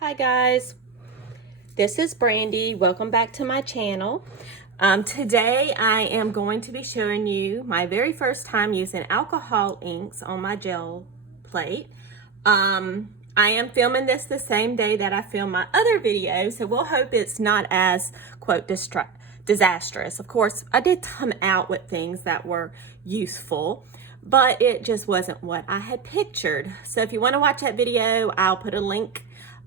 Hi guys, this is Brandy. Welcome back to my channel. Today I am going to be showing you my very first time using alcohol inks on my gel plate. I am filming this the same day that I film my other video, so we'll hope it's not as, quote, disastrous. Of course, I did come out with things that were useful, but it just wasn't what I had pictured. So if you want to watch that video, I'll put a link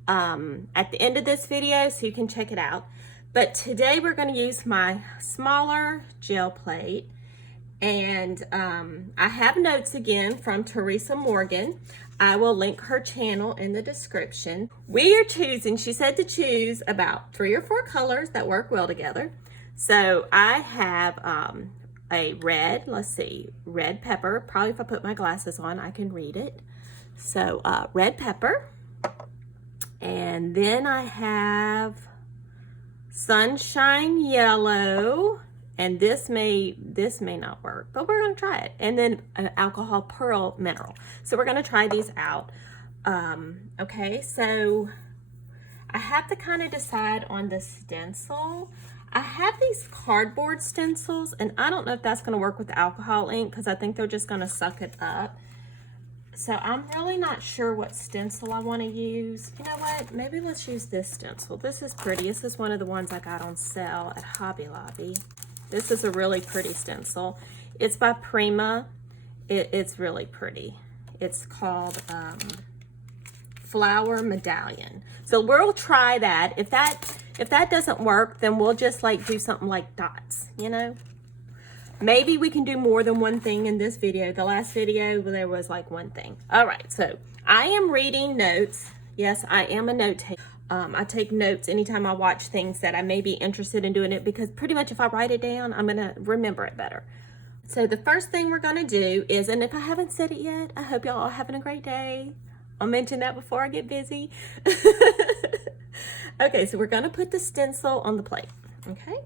at the end of this video so you can check it out. But today we're going to use my smaller gel plate, and I have notes again from Teresa Morgan. I will link her channel in the description. We are choosing, she said to choose about 3 or 4 colors that work well together. So I have a red, let's see, red pepper. Probably if I put my glasses on, I can read it. So red pepper. And then I have sunshine yellow, and this may not work, but we're gonna try it. And then an alcohol pearl mineral. So we're gonna try these out. Okay, so I have to kind of decide on the stencil. I have these cardboard stencils, and I don't know if that's gonna work with the alcohol ink because I think they're just gonna suck it up. So I'm really not sure what stencil I want to use. You know what? Maybe let's use this stencil. This is pretty. This is one of the ones I got on sale at Hobby Lobby. This is a really pretty stencil. It's by Prima. It's really pretty. It's called Flower Medallion. So we'll try that. If that doesn't work, then we'll just like do something like dots, you know? Maybe we can do more than one thing in this video. The last video, there was like one thing. All right, so I am reading notes. Yes, I am a note taker. I take notes anytime I watch things that I may be interested in doing it, because pretty much if I write it down, I'm gonna remember it better. So the first thing we're gonna do is, and if I haven't said it yet, I hope y'all are having a great day. I'll mention that before I get busy. Okay, so we're gonna put the stencil on the plate, okay?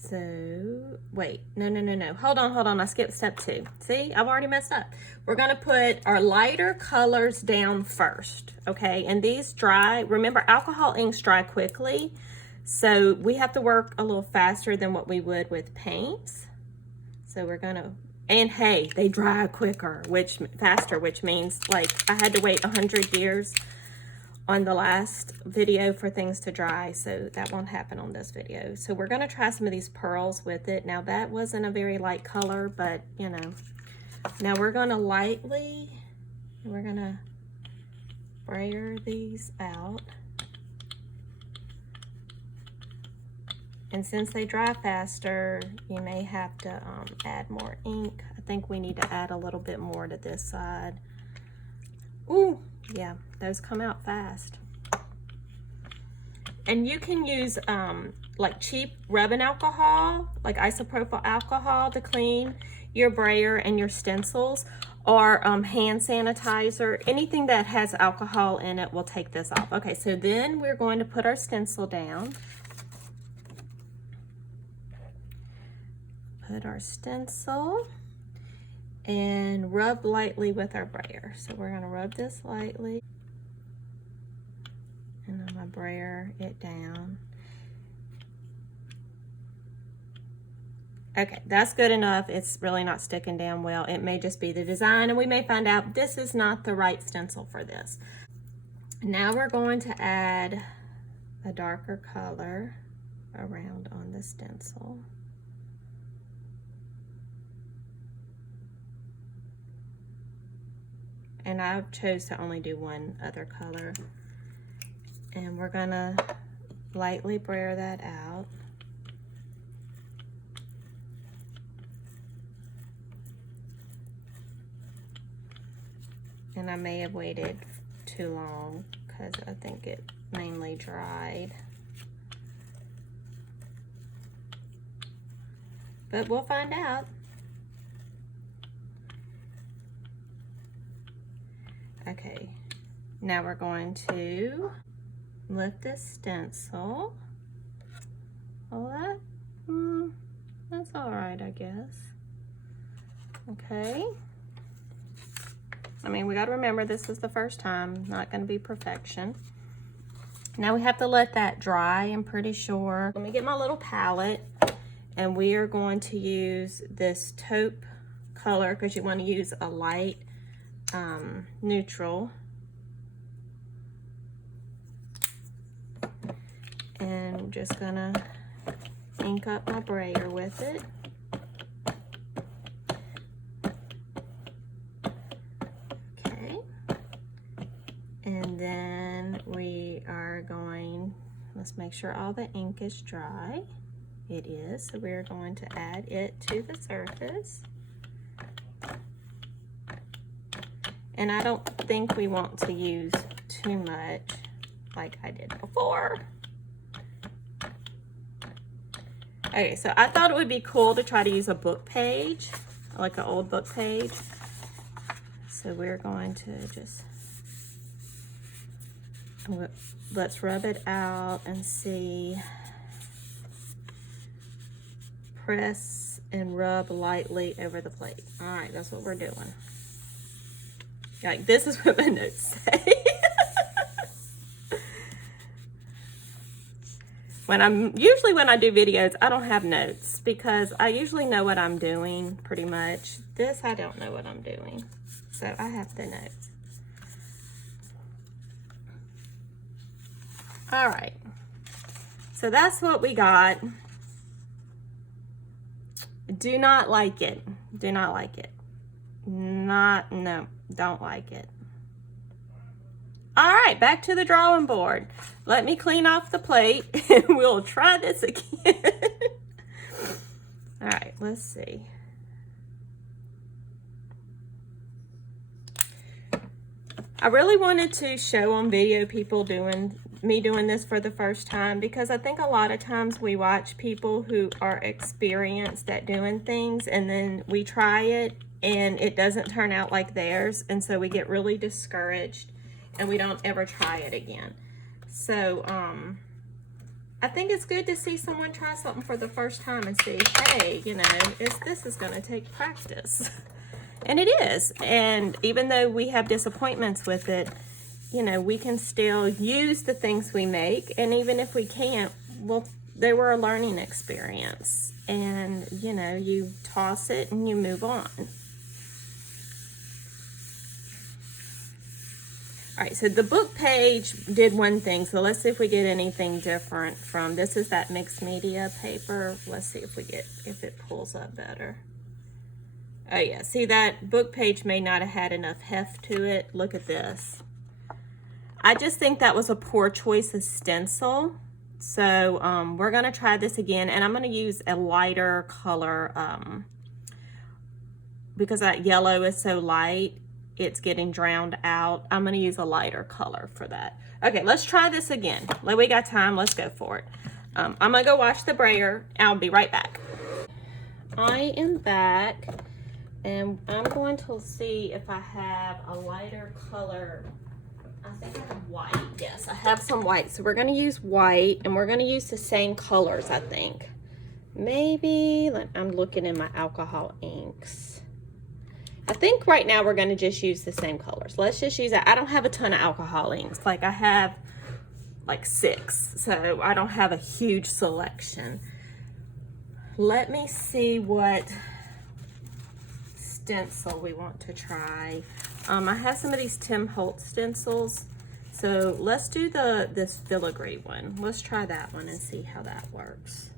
So, wait, no. Hold on, I skipped step 2. See, I've already messed up. We're gonna put our lighter colors down first, okay? And these dry, remember alcohol inks dry quickly, so we have to work a little faster than what we would with paints. So we're gonna, and hey, they dry quicker, which means like I had to wait 100 years on the last video for things to dry, so that won't happen on this video. So we're gonna try some of these pearls with it. Now that wasn't a very light color, but you know. Now we're gonna brayer these out. And since they dry faster, you may have to add more ink. I think we need to add a little bit more to this side. Ooh, yeah, those come out fast. And you can use like cheap rubbing alcohol, like isopropyl alcohol, to clean your brayer and your stencils, or hand sanitizer. Anything that has alcohol in it will take this off. Okay, so then we're going to put our stencil down. Put our stencil and rub lightly with our brayer. So we're gonna rub this lightly, and I'm gonna brayer it down. Okay, that's good enough. It's really not sticking down well. It may just be the design, and we may find out this is not the right stencil for this. Now we're going to add a darker color around on the stencil. And I chose to only do one other color. And we're gonna lightly brayer that out. And I may have waited too long because I think it mainly dried. But we'll find out. Okay, now we're going to lift this stencil. All that? That's all right, I guess. Okay. I mean, we got to remember this is the first time, not going to be perfection. Now we have to let that dry, I'm pretty sure. Let me get my little palette, and we are going to use this taupe color because you want to use a light neutral. And I'm just gonna ink up my brayer with it. Okay. And then we are going, let's make sure all the ink is dry. It is, so we're going to add it to the surface. And I don't think we want to use too much like I did before. Okay, so I thought it would be cool to try to use a book page, like an old book page. So we're going to just, let's rub it out and see. Press and rub lightly over the plate. All right, that's what we're doing. Like, this is what my notes say. Usually when I do videos, I don't have notes because I usually know what I'm doing pretty much. This, I don't know what I'm doing. So I have the notes. All right. So that's what we got. Do not like it. Do not like it. No, don't like it. All right, back to the drawing board. Let me clean off the plate and we'll try this again. All right, let's see. I really wanted to show on video people doing this for the first time because I think a lot of times we watch people who are experienced at doing things and then we try it and it doesn't turn out like theirs, and so we get really discouraged and we don't ever try it again. So I think it's good to see someone try something for the first time and see, hey, you know, this is going to take practice. And it is. And even though we have disappointments with it, you know, we can still use the things we make. And even if we can't, well, they were a learning experience. And, you know, you toss it and you move on. All right, so the book page did one thing. So let's see if we get anything different from, this is that mixed media paper. Let's see if it pulls up better. Oh yeah, see, that book page may not have had enough heft to it. Look at this. I just think that was a poor choice of stencil. So we're gonna try this again, and I'm gonna use a lighter color because that yellow is so light, it's getting drowned out. I'm gonna use a lighter color for that. Okay, let's try this again. We got time, let's go for it. I'm gonna go wash the brayer, and I'll be right back. I am back. And I'm going to see if I have a lighter color. I think I have white. Yes, I have some white. So we're going to use white, and we're going to use the same colors, I think. Maybe, I'm looking in my alcohol inks. I think right now we're going to just use the same colors. Let's just use that. I don't have a ton of alcohol inks. Like, I have like 6. So I don't have a huge selection. Let me see what stencil we want to try. I have some of these Tim Holtz stencils, so let's do this filigree one. Let's try that one and see how that works.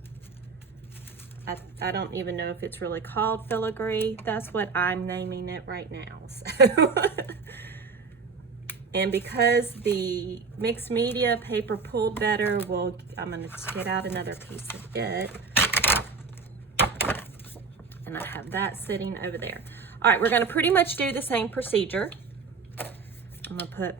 I don't even know if it's really called filigree. That's what I'm naming it right now. So and because the mixed media paper pulled better, I'm going to get out another piece of it. And I have that sitting over there. All right, we're gonna pretty much do the same procedure. I'm gonna put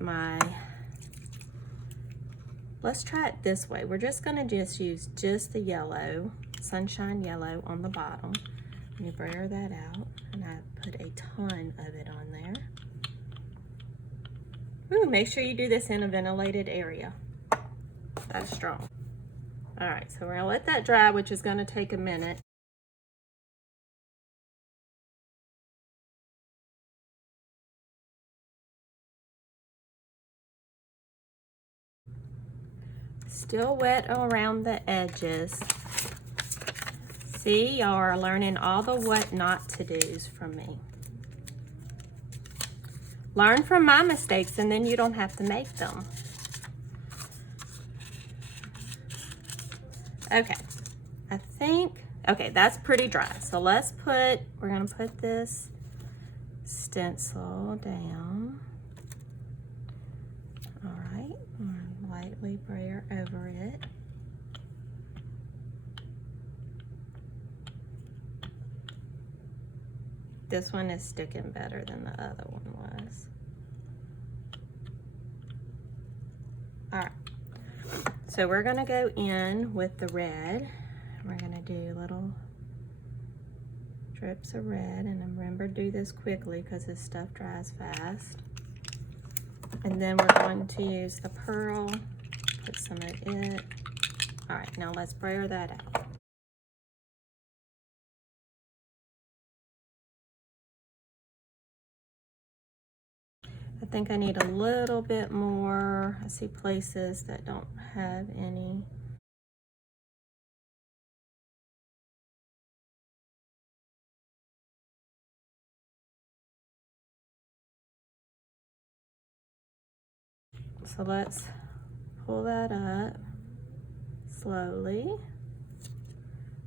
let's try it this way. We're just gonna use just the yellow, sunshine yellow on the bottom. Let me brayer that out, and I put a ton of it on there. Ooh, make sure you do this in a ventilated area. That's strong. All right, so we're gonna let that dry, which is gonna take a minute. still wet around the edges. See, y'all are learning all the what not to do's from me. Learn from my mistakes and then you don't have to make them. Okay, I think, okay, that's pretty dry. So we're gonna put this stencil down. All right, lightly brayer over it. This one is sticking better than the other one was. All right, so we're gonna go in with the red. We're gonna do little drips of red, and remember, do this quickly because this stuff dries fast. And then we're going to use the pearl, put some of it. All right, now let's brayer that out. I think I need a little bit more. I see places that don't have any. So let's pull that up slowly.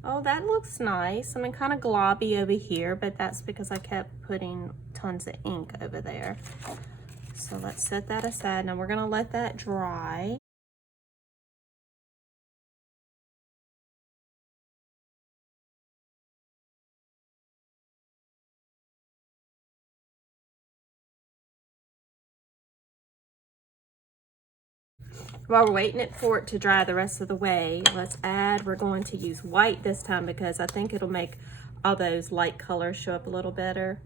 Oh, that looks nice. I mean, kind of globby over here, but that's because I kept putting tons of ink over there. So let's set that aside. Now we're gonna let that dry. While we're waiting for it to dry the rest of the way, we're going to use white this time because I think it'll make all those light colors show up a little better.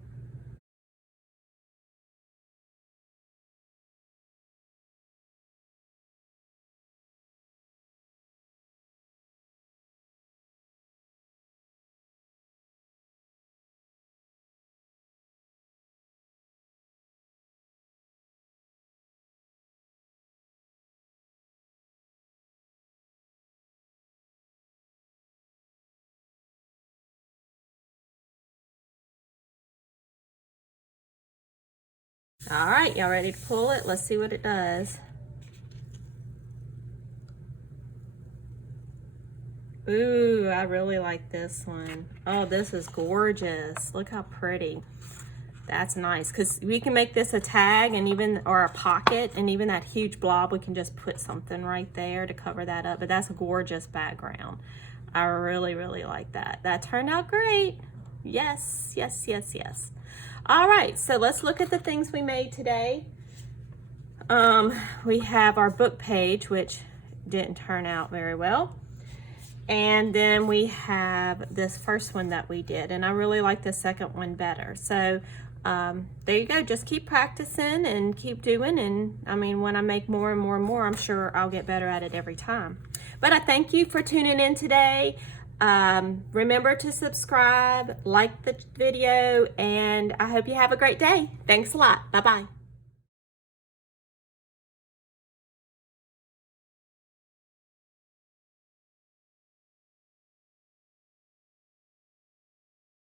All right, y'all ready to pull it? Let's see what it does. Ooh, I really like this one. Oh, this is gorgeous. Look how pretty. That's nice, because we can make this a tag or a pocket, and even that huge blob, we can just put something right there to cover that up. But that's a gorgeous background. I really, really like that. That turned out great. Yes, yes, yes, yes. All right, so let's look at the things we made today. We have our book page, which didn't turn out very well. And then we have this first one that we did, and I really like the second one better. So there you go. Just keep practicing and keep doing. And I mean, when I make more and more and more, I'm sure I'll get better at it every time. But I thank you for tuning in today. Remember to subscribe, like the video, and I hope you have a great day. Thanks a lot. Bye-bye.